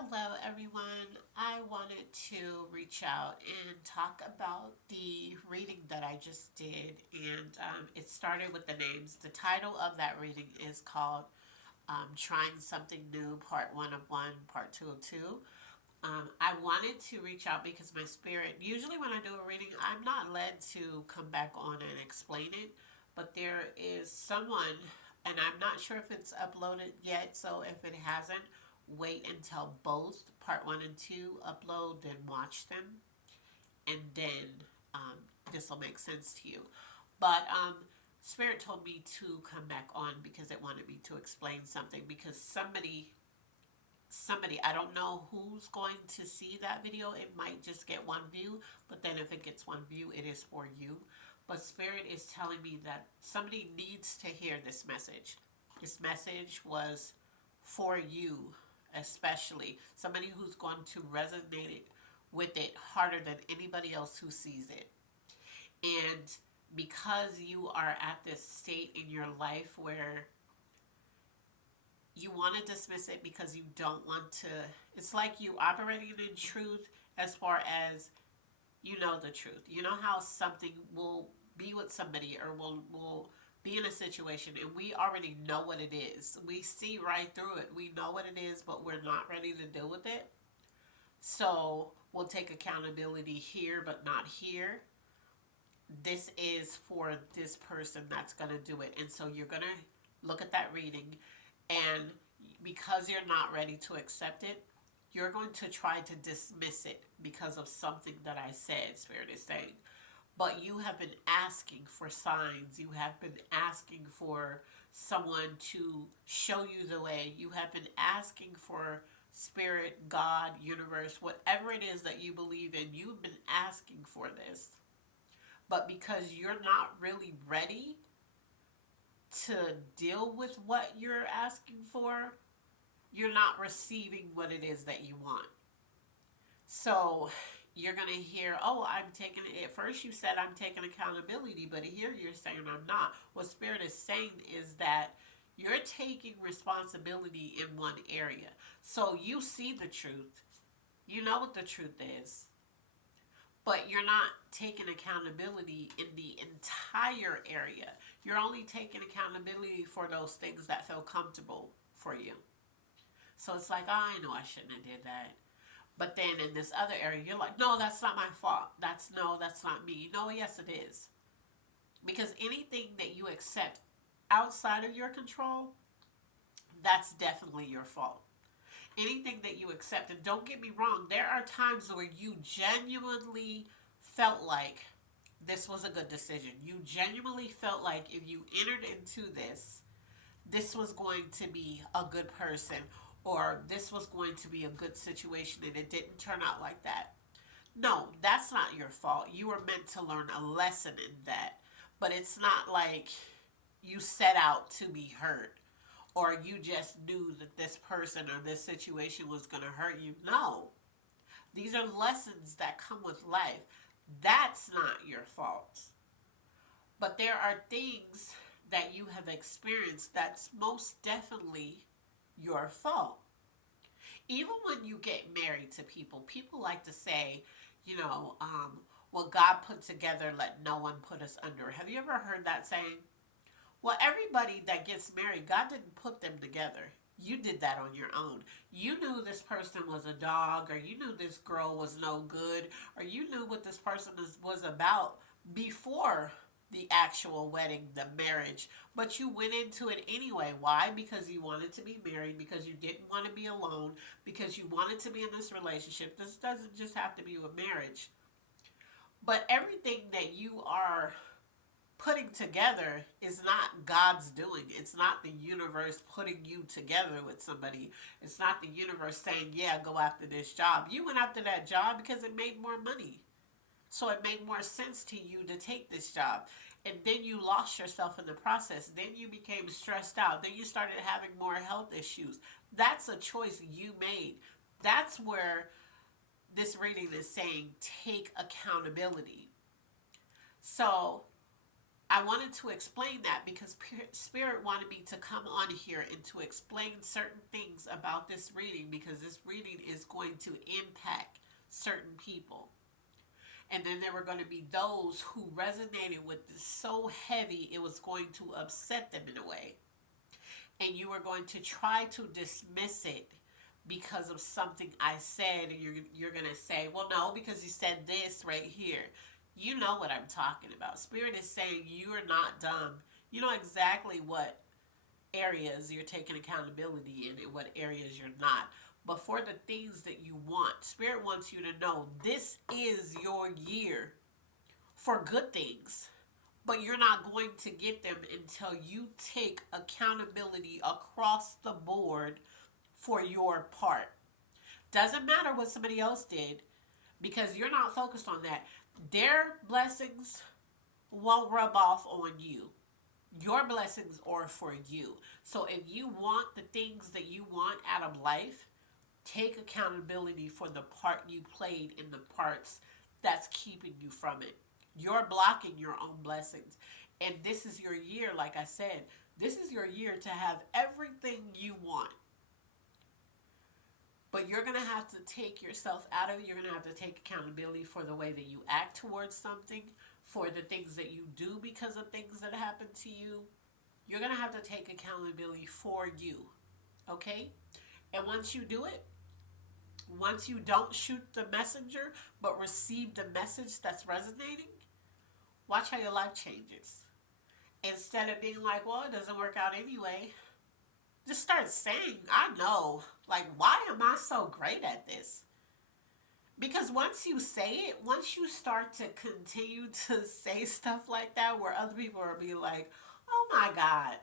Hello, everyone. I wanted to reach out and talk about the reading that I just did, and it started with the names. The title of that reading is called Trying Something New, Part 1 of 1, Part 2 of 2. I wanted to reach out because my spirit, usually when I do a reading, I'm not led to come back on and explain it, but there is someone, and I'm not sure if it's uploaded yet, so if it hasn't, wait until both part 1 and 2 upload, then watch them, and then this will make sense to you. But Spirit told me to come back on because it wanted me to explain something because somebody, I don't know who's going to see that video. It might just get one view, but then if it gets one view, it is for you. But Spirit is telling me that somebody needs to hear this message. This message was for you, especially somebody who's going to resonate with it harder than anybody else who sees it. And because you are at this state in your life where you want to dismiss it because you don't want to, it's like you operating in truth as far as you know the truth. You know how something will be with somebody or will be in a situation and we already know what it is. We see right through it. We know what it is, but we're not ready to deal with it. So we'll take accountability here, but not here. This is for this person that's going to do it. And so you're going to look at that reading, and because you're not ready to accept it, you're going to try to dismiss it because of something that I said, Spirit is saying. But you have been asking for signs. You have been asking for someone to show you the way. You have been asking for Spirit, God, universe, whatever it is that you believe in. You've been asking for this. But because you're not really ready to deal with what you're asking for, you're not receiving what it is that you want. So you're going to hear, oh, I'm taking it. At first you said I'm taking accountability, but here you're saying I'm not. What Spirit is saying is that you're taking responsibility in one area. So you see the truth. You know what the truth is. But you're not taking accountability in the entire area. You're only taking accountability for those things that feel comfortable for you. So it's like, oh, I know I shouldn't have did that. But then in this other area, you're like, no, that's not my fault. That's not me. No, yes, it is. Because anything that you accept outside of your control, that's definitely your fault. Anything that you accept, and don't get me wrong, there are times where you genuinely felt like this was a good decision. You genuinely felt like if you entered into this was going to be a good person, or this was going to be a good situation, and it didn't turn out like that. No, that's not your fault. You were meant to learn a lesson in that. But it's not like you set out to be hurt or you just knew that this person or this situation was going to hurt you. No, these are lessons that come with life. That's not your fault. But there are things that you have experienced that's most definitely your fault. Even when you get married to people, people like to say, you know, what God put together, let no one put us under. Have you ever heard that saying? Well, everybody that gets married, God didn't put them together. You did that on your own. You knew this person was a dog, or you knew this girl was no good, or you knew what this person was about before the actual wedding, the marriage. But you went into it anyway. Why? Because you wanted to be married, because you didn't want to be alone, because you wanted to be in this relationship. This doesn't just have to be a marriage. But everything that you are putting together is not God's doing. It's not the universe putting you together with somebody. It's not the universe saying, yeah, go after this job. You went after that job because it made more money. So it made more sense to you to take this job. And then you lost yourself in the process. Then you became stressed out. Then you started having more health issues. That's a choice you made. That's where this reading is saying take accountability. So I wanted to explain that because Spirit wanted me to come on here and to explain certain things about this reading, because this reading is going to impact certain people. And then there were going to be those who resonated with this so heavy it was going to upset them in a way. And you were going to try to dismiss it because of something I said, and you're going to say, well, no, because you said this right here. You know what I'm talking about. Spirit is saying you are not dumb. You know exactly what areas you're taking accountability in and what areas you're not. But for the things that you want, Spirit wants you to know this is your year for good things. But you're not going to get them until you take accountability across the board for your part. Doesn't matter what somebody else did, because you're not focused on that. Their blessings won't rub off on you. Your blessings are for you. So if you want the things that you want out of life, take accountability for the part you played in the parts that's keeping you from it. You're blocking your own blessings. And this is your year, like I said, this is your year to have everything you want. But you're going to have to take yourself out of it. You're going to have to take accountability for the way that you act towards something, for the things that you do because of things that happen to you. You're going to have to take accountability for you. Okay? And once you do it, once you don't shoot the messenger, but receive the message that's resonating, watch how your life changes. Instead of being like, well, it doesn't work out anyway, just start saying, I know. Like, why am I so great at this? Because once you say it, once you start to continue to say stuff like that, where other people are being like, oh my God.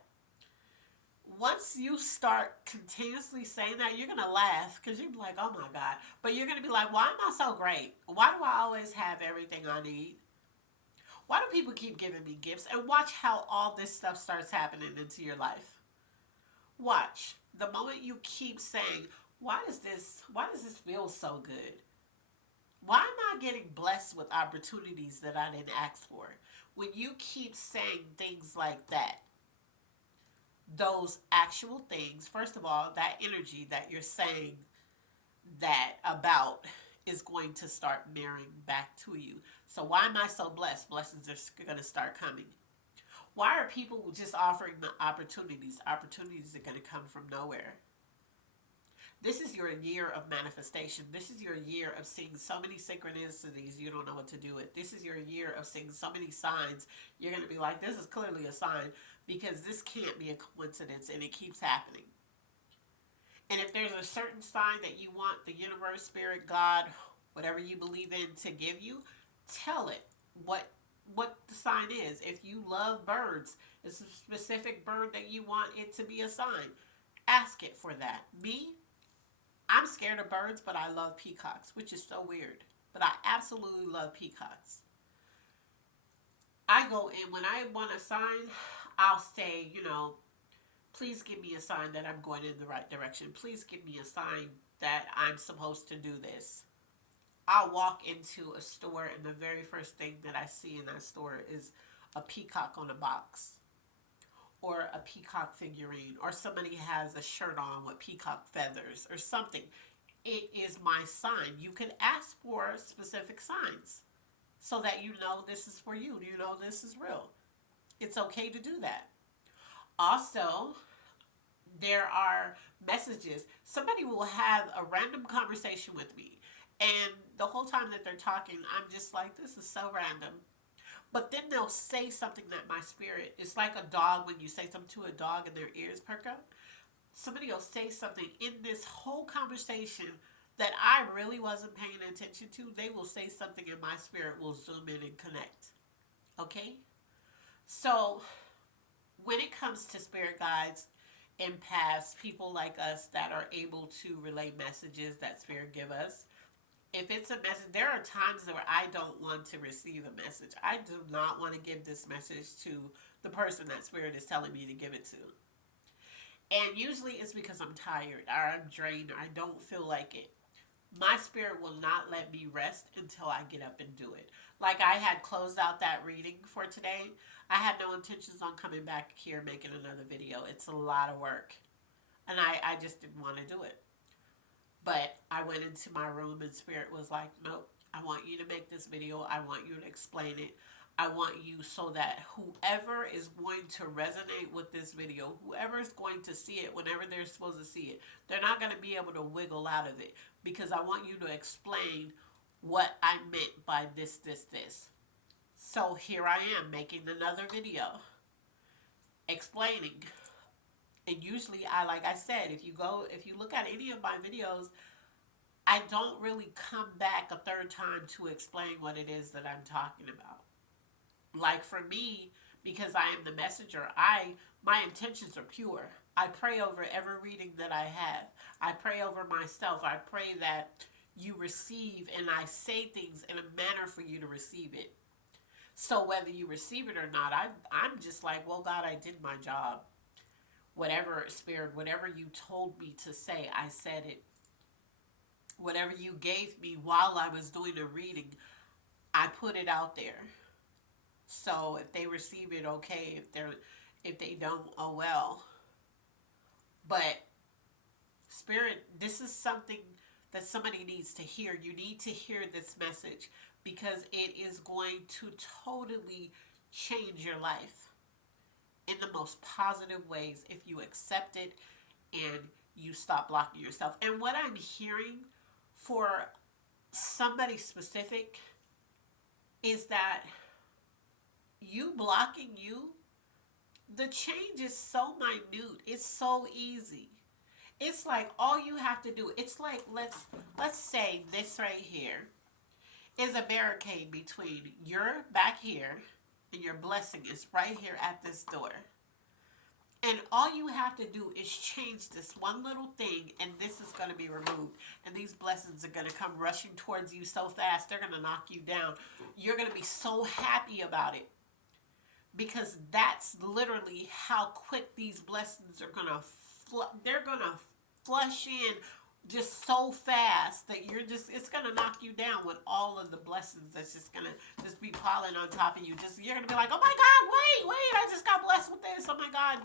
Once you start continuously saying that, you're going to laugh because you're like, oh my God. But you're going to be like, why am I so great? Why do I always have everything I need? Why do people keep giving me gifts? And watch how all this stuff starts happening into your life. Watch. The moment you keep saying, why does this feel so good? Why am I getting blessed with opportunities that I didn't ask for? When you keep saying things like that, those actual things, first of all, that energy that you're saying that about is going to start mirroring back to you. So why am I so blessed? Blessings are going to start coming. Why are people just offering the opportunities? Opportunities are going to come from nowhere. This is your year of manifestation. This is your year of seeing so many synchronicities you don't know what to do with. This is your year of seeing so many signs. You're going to be like, this is clearly a sign, because this can't be a coincidence, and it keeps happening. And if there's a certain sign that you want the universe, spirit, God, whatever you believe in to give you, tell it what the sign is. If you love birds, it's a specific bird that you want it to be a sign. Ask it for that. Me, I'm scared of birds, but I love peacocks, which is so weird. But I absolutely love peacocks. I go in, when I want a sign, I'll say, please give me a sign that I'm going in the right direction. Please give me a sign that I'm supposed to do this. I'll walk into a store, and the very first thing that I see in that store is a peacock on a box, or a peacock figurine, or somebody has a shirt on with peacock feathers or something. It is my sign. You can ask for specific signs so that you know this is for you. You know this is real. It's okay to do that. Also, there are messages. Somebody will have a random conversation with me, and the whole time that they're talking, I'm just like, this is so random. But then they'll say something that my spirit, it's like a dog when you say something to a dog and their ears perk up. Somebody will say something in this whole conversation that I really wasn't paying attention to. They will say something and my spirit will zoom in and connect. Okay? So when it comes to spirit guides, empaths, people like us that are able to relay messages that spirit give us, if it's a message, there are times where I don't want to receive a message. I do not want to give this message to the person that spirit is telling me to give it to. And usually it's because I'm tired or I'm drained or I don't feel like it. my spirit will not let me rest until I get up and do it. Like I had closed out that reading for today. I had no intentions on coming back here making another video. It's a lot of work. And I just didn't want to do it. But I went into my room and spirit was like, nope, I want you to make this video. I want you to explain it. I want you so that whoever is going to resonate with this video, whoever is going to see it whenever they're supposed to see it, they're not going to be able to wiggle out of it because I want you to explain what I meant by this. So here I am making another video explaining. And usually like I said, if you look at any of my videos, I don't really come back a third time to explain what it is that I'm talking about. Like for me, because I am the messenger, my intentions are pure. I pray over every reading that I have. I pray over myself. I pray that you receive, and I say things in a manner for you to receive it. So whether you receive it or not, I'm just like, well, God, I did my job. Whatever spirit, whatever you told me to say, I said it. Whatever you gave me while I was doing a reading, I put it out there. So if they receive it, okay. If they don't, oh well. But spirit, this is something that somebody needs to hear. You need to hear this message because it is going to totally change your life in the most positive ways if you accept it and you stop blocking yourself. And what I'm hearing for somebody specific is that you blocking you, the change is so minute. It's so easy. It's like all you have to do, it's like let's say this right here is a barricade between your back here and your blessing is right here at this door. And all you have to do is change this one little thing and this is going to be removed. And these blessings are going to come rushing towards you so fast, they're going to knock you down. You're going to be so happy about it. Because that's literally how quick these blessings are going to they're going to flush in just so fast that it's going to knock you down with all of the blessings that's just going to just be piling on top of you. You're going to be like, oh my God, wait, I just got blessed with this. Oh my God,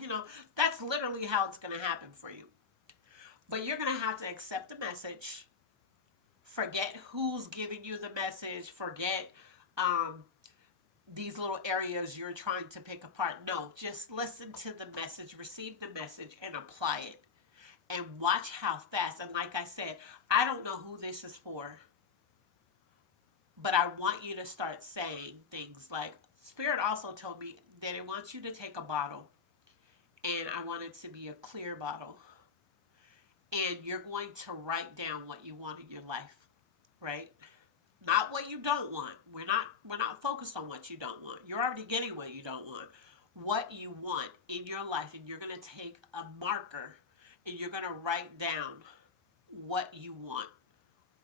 that's literally how it's going to happen for you. But you're going to have to accept the message, forget who's giving you the message, forget, these little areas you're trying to pick apart. No, just listen to the message, receive the message, and apply it. And watch how fast. And like I said, I don't know who this is for. But I want you to start saying things like, Spirit also told me that it wants you to take a bottle. And I want it to be a clear bottle. And you're going to write down what you want in your life. Right? Not what you don't want. We're not focused on what you don't want. You're already getting what you don't want. What you want in your life, and you're going to take a marker and you're going to write down what you want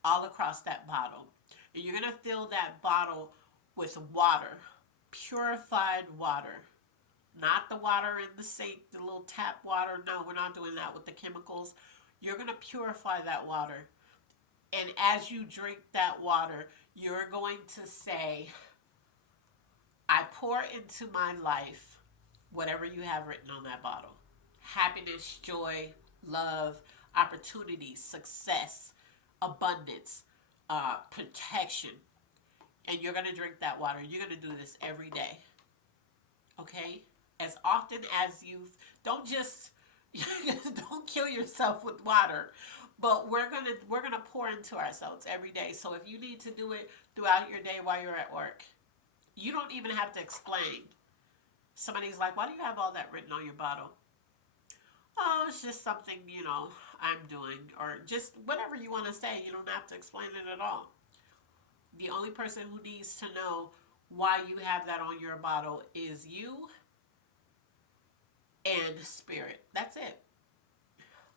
all across that bottle. And you're going to fill that bottle with water, purified water. Not the water in the sink, the little tap water. No, we're not doing that with the chemicals. You're going to purify that water. And as you drink that water, you're going to say, I pour into my life whatever you have written on that bottle. Happiness, joy, love, opportunity, success, abundance, protection. And you're going to drink that water. You're going to do this every day. Okay? As often as don't kill yourself with water. But we're gonna pour into ourselves every day. So if you need to do it throughout your day while you're at work, you don't even have to explain. Somebody's like, why do you have all that written on your bottle? Oh, it's just something, I'm doing. Or just whatever you want to say. You don't have to explain it at all. The only person who needs to know why you have that on your bottle is you and Spirit. That's it.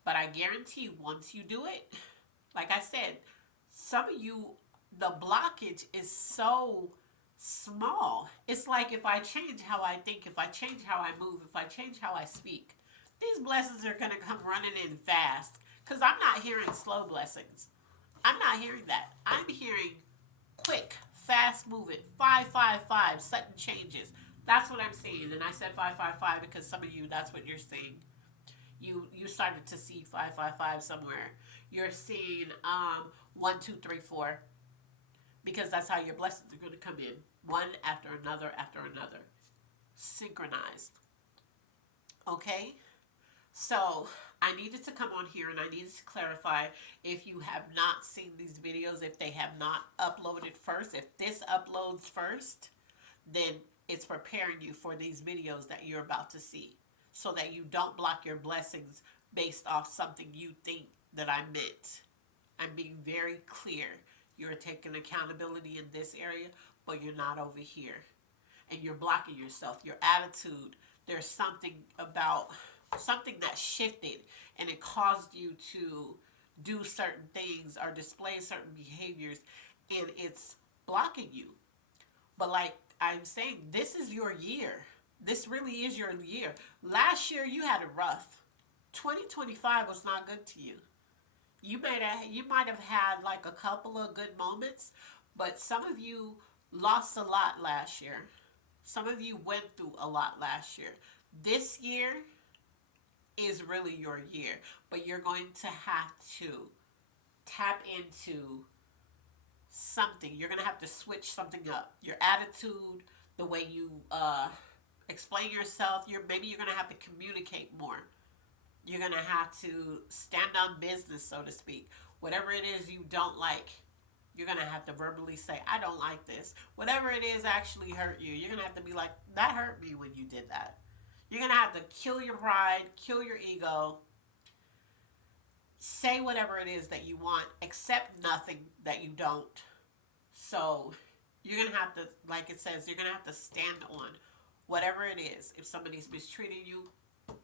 But I guarantee once you do it, like I said, some of you, the blockage is so small. It's like if I change how I think, if I change how I move, if I change how I speak, these blessings are going to come running in fast. Because I'm not hearing slow blessings. I'm not hearing that. I'm hearing quick, fast moving, 555, sudden changes. That's what I'm seeing. And I said 555 because some of you, that's what you're seeing. You started to see 555 somewhere. You're seeing 1, 2, 3, 4 because that's how your blessings are going to come in, one after another, synchronized. Okay, so I needed to come on here and I needed to clarify if you have not seen these videos, if they have not uploaded first, if this uploads first, then it's preparing you for these videos that you're about to see so that you don't block your blessings based off something you think that I meant. I'm being very clear. You're taking accountability in this area, but you're not over here. And you're blocking yourself. Your attitude, there's something about something that shifted and it caused you to do certain things or display certain behaviors and it's blocking you. But like I'm saying, this is your year. This really is your year. Last year you had it rough. 2025 was not good to you. You might have had like a couple of good moments, but some of you lost a lot last year. Some of you went through a lot last year. This year is really your year, but you're going to have to tap into something. You're going to have to switch something up. Your attitude, the way you explain yourself, maybe you're going to have to communicate more. You're going to have to stand on business, so to speak. Whatever it is you don't like, you're going to have to verbally say, I don't like this. Whatever it is actually hurt you. You're going to have to be like, that hurt me when you did that. You're going to have to kill your pride, kill your ego, say whatever it is that you want, accept nothing that you don't. So you're going to have to, like it says, you're going to have to stand on whatever it is. If somebody's mistreating you,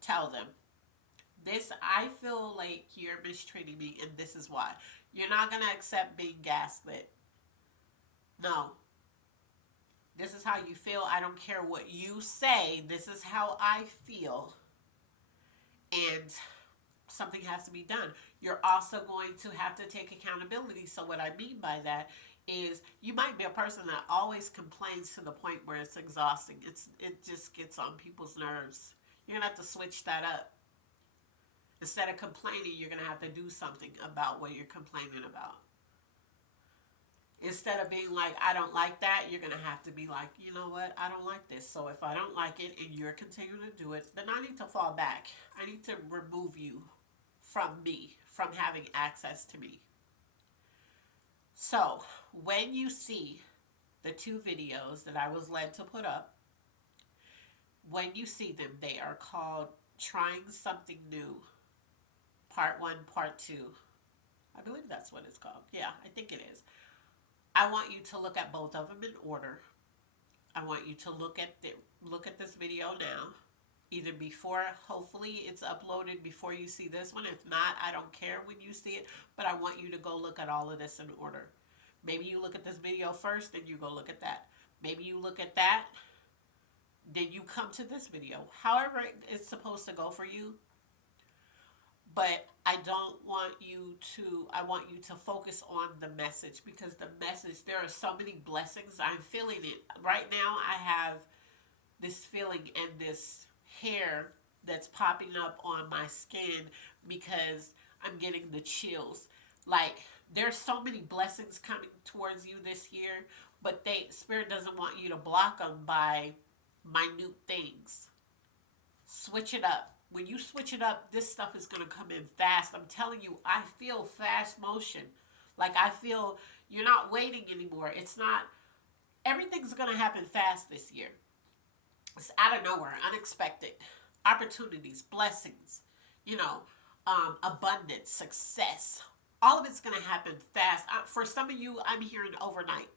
tell them. This, I feel like you're mistreating me and this is why. You're not going to accept being gaslit. No. This is how you feel. I don't care what you say. This is how I feel. And something has to be done. You're also going to have to take accountability. So what I mean by that is you might be a person that always complains to the point where it's exhausting. It just gets on people's nerves. You're going to have to switch that up. Instead of complaining, you're going to have to do something about what you're complaining about. Instead of being like, I don't like that, you're going to have to be like, you know what, I don't like this. So if I don't like it and you're continuing to do it, then I need to fall back. I need to remove you from me, from having access to me. So when you see the 2 videos that I was led to put up, when you see them, they are called Trying Something New, Part 1, Part 2. I believe that's what it's called. Yeah, I think it is. I want you to look at both of them in order. I want you to look at this video now. Either before, hopefully it's uploaded before you see this one. If not, I don't care when you see it, but I want you to go look at all of this in order. Maybe you look at this video first, then you go look at that. Maybe you look at that, then you come to this video. However it's supposed to go for you. But I want you to focus on the message, because the message, there are so many blessings. I'm feeling it. Right now I have this feeling and this hair that's popping up on my skin because I'm getting the chills. Like, there's so many blessings coming towards you this year, but Spirit doesn't want you to block them by minute things. Switch it up. When you switch it up, this stuff is going to come in fast. I'm telling you, I feel fast motion. Like, I feel you're not waiting anymore. It's not, everything's going to happen fast this year. It's out of nowhere, unexpected. Opportunities, blessings, abundance, success. All of it's going to happen fast. For some of you, I'm hearing overnight.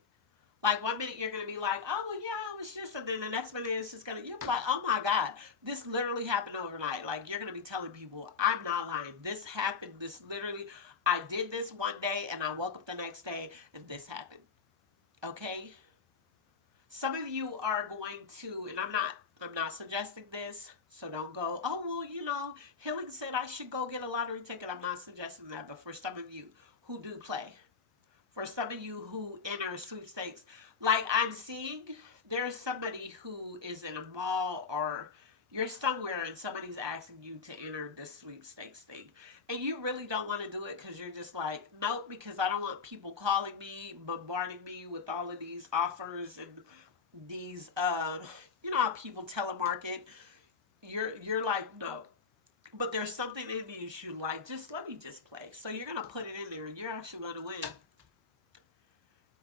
Like, 1 minute you're going to be like, oh, well, yeah, I was just, and then the next minute it's just going to, you're like, oh my God, this literally happened overnight. Like, you're going to be telling people, I'm not lying. This happened, I did this one day and I woke up the next day and this happened. Okay? Some of you are going to, and I'm not suggesting this, so don't go, oh, well, Healing said I should go get a lottery ticket. I'm not suggesting that, but for some of you who do play, For some of you who enter sweepstakes, like I'm seeing, there's somebody who is in a mall or you're somewhere and somebody's asking you to enter this sweepstakes thing. And you really don't want to do it because you're just like, nope, because I don't want people calling me, bombarding me with all of these offers and these, you know how people telemarket. You're like, no. But there's something in you like, just let me just play. So you're gonna put it in there and you're actually gonna win.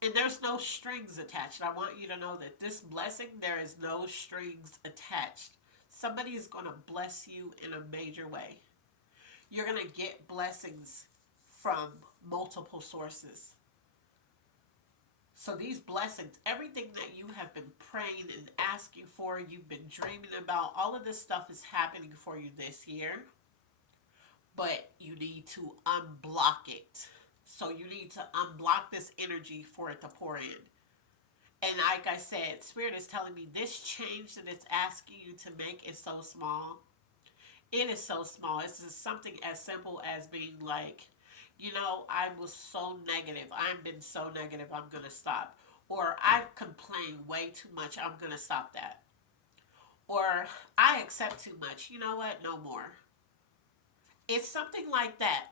And there's no strings attached. I want you to know that this blessing, there is no strings attached. Somebody is going to bless you in a major way. You're going to get blessings from multiple sources. So these blessings, everything that you have been praying and asking for, you've been dreaming about, all of this stuff is happening for you this year. But you need to unblock it. So you need to unblock this energy for it to pour in. And like I said, Spirit is telling me this change that it's asking you to make is so small. It is so small. It's just something as simple as being like, you know, I was so negative. I've been so negative. I'm going to stop. Or I've complained way too much. I'm going to stop that. Or I accept too much. You know what? No more. It's something like that.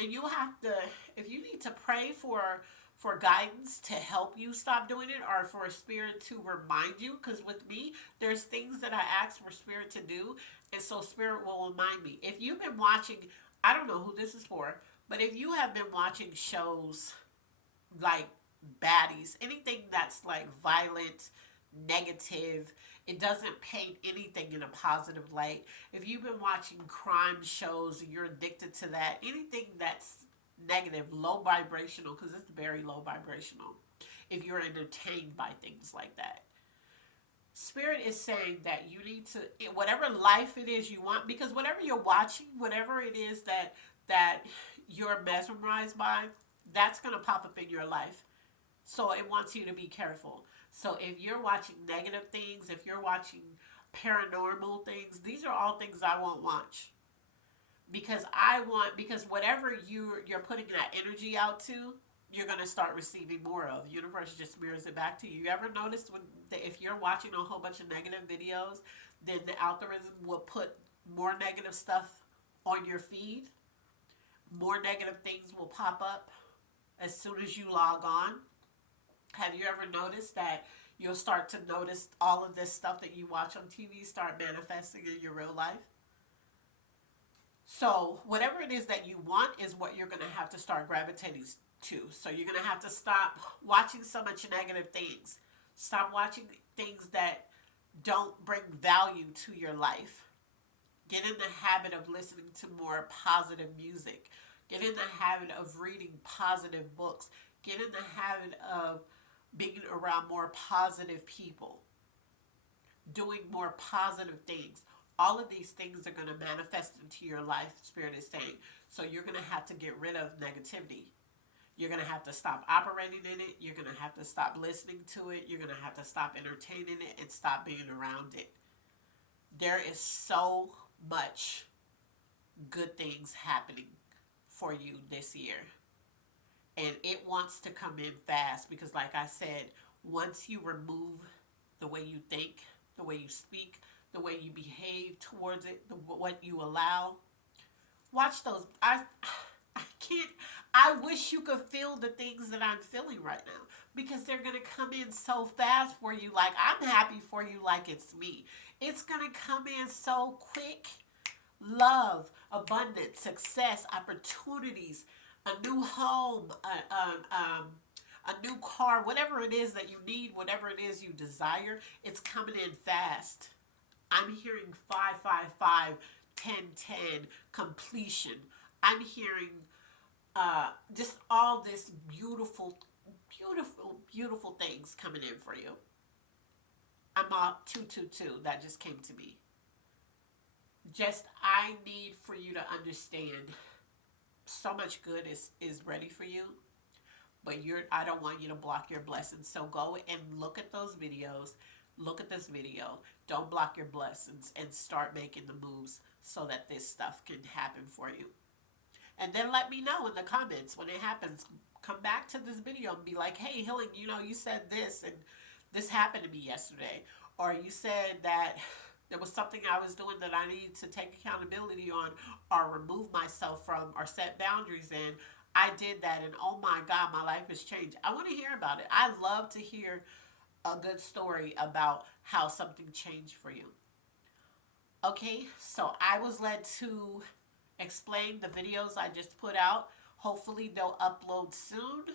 And you have to, if you need to pray for guidance to help you stop doing it, or for a spirit to remind you, because with me there's things that I ask for spirit to do, and so spirit will remind me. If you've been watching, I don't know who this is for, but if you have been watching shows like baddies, anything that's like violent, negative, it doesn't paint anything in a positive light. If you've been watching crime shows, you're addicted to that. Anything that's negative, low vibrational, because it's very low vibrational. If you're entertained by things like that, Spirit is saying that you need to, whatever life it is you want, because whatever you're watching, whatever it is that you're mesmerized by, that's going to pop up in your life. So it wants you to be careful. So if you're watching negative things, if you're watching paranormal things, these are all things I won't watch. Because whatever you're putting that energy out to, you're going to start receiving more of. The universe just mirrors it back to you. You ever noticed if you're watching a whole bunch of negative videos, then the algorithm will put more negative stuff on your feed? More negative things will pop up as soon as you log on. Have you ever noticed that you'll start to notice all of this stuff that you watch on TV start manifesting in your real life? So whatever it is that you want is what you're going to have to start gravitating to. So you're going to have to stop watching so much negative things. Stop watching things that don't bring value to your life. Get in the habit of listening to more positive music. Get in the habit of reading positive books. Get in the habit of being around more positive people. Doing more positive things. All of these things are going to manifest into your life, Spirit is saying. So you're going to have to get rid of negativity. You're going to have to stop operating in it. You're going to have to stop listening to it. You're going to have to stop entertaining it and stop being around it. There is so much good things happening for you this year. And it wants to come in fast because, like I said, once you remove the way you think, the way you speak, the way you behave towards it, what you allow, watch those. I can't. I wish you could feel the things that I'm feeling right now because they're going to come in so fast for you. Like, I'm happy for you like it's me. It's going to come in so quick. Love, abundance, success, opportunities, a new home, a new car, whatever it is that you need, whatever it is you desire, it's coming in fast. I'm hearing 555, 1010, completion. I'm hearing just all this beautiful, beautiful, beautiful things coming in for you. I'm 222. That just came to me. Just, I need for you to understand so much good is ready for you, but I don't want you to block your blessings. So go and look at those videos. Look at this video. Don't block your blessings and start making the moves so that this stuff can happen for you. And then let me know in the comments when it happens. Come back to this video and be like, hey, Healing, you said this and this happened to me yesterday. Or you said that there was something I was doing that I needed to take accountability on or remove myself from or set boundaries in. I did that and oh my God, my life has changed. I want to hear about it. I love to hear a good story about how something changed for you. Okay, so I was led to explain the videos I just put out. Hopefully, they'll upload soon,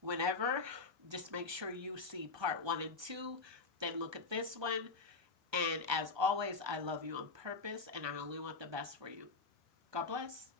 whenever. Just make sure you see part 1 and 2, then look at this one. And as always, I love you on purpose and I only want the best for you. God bless.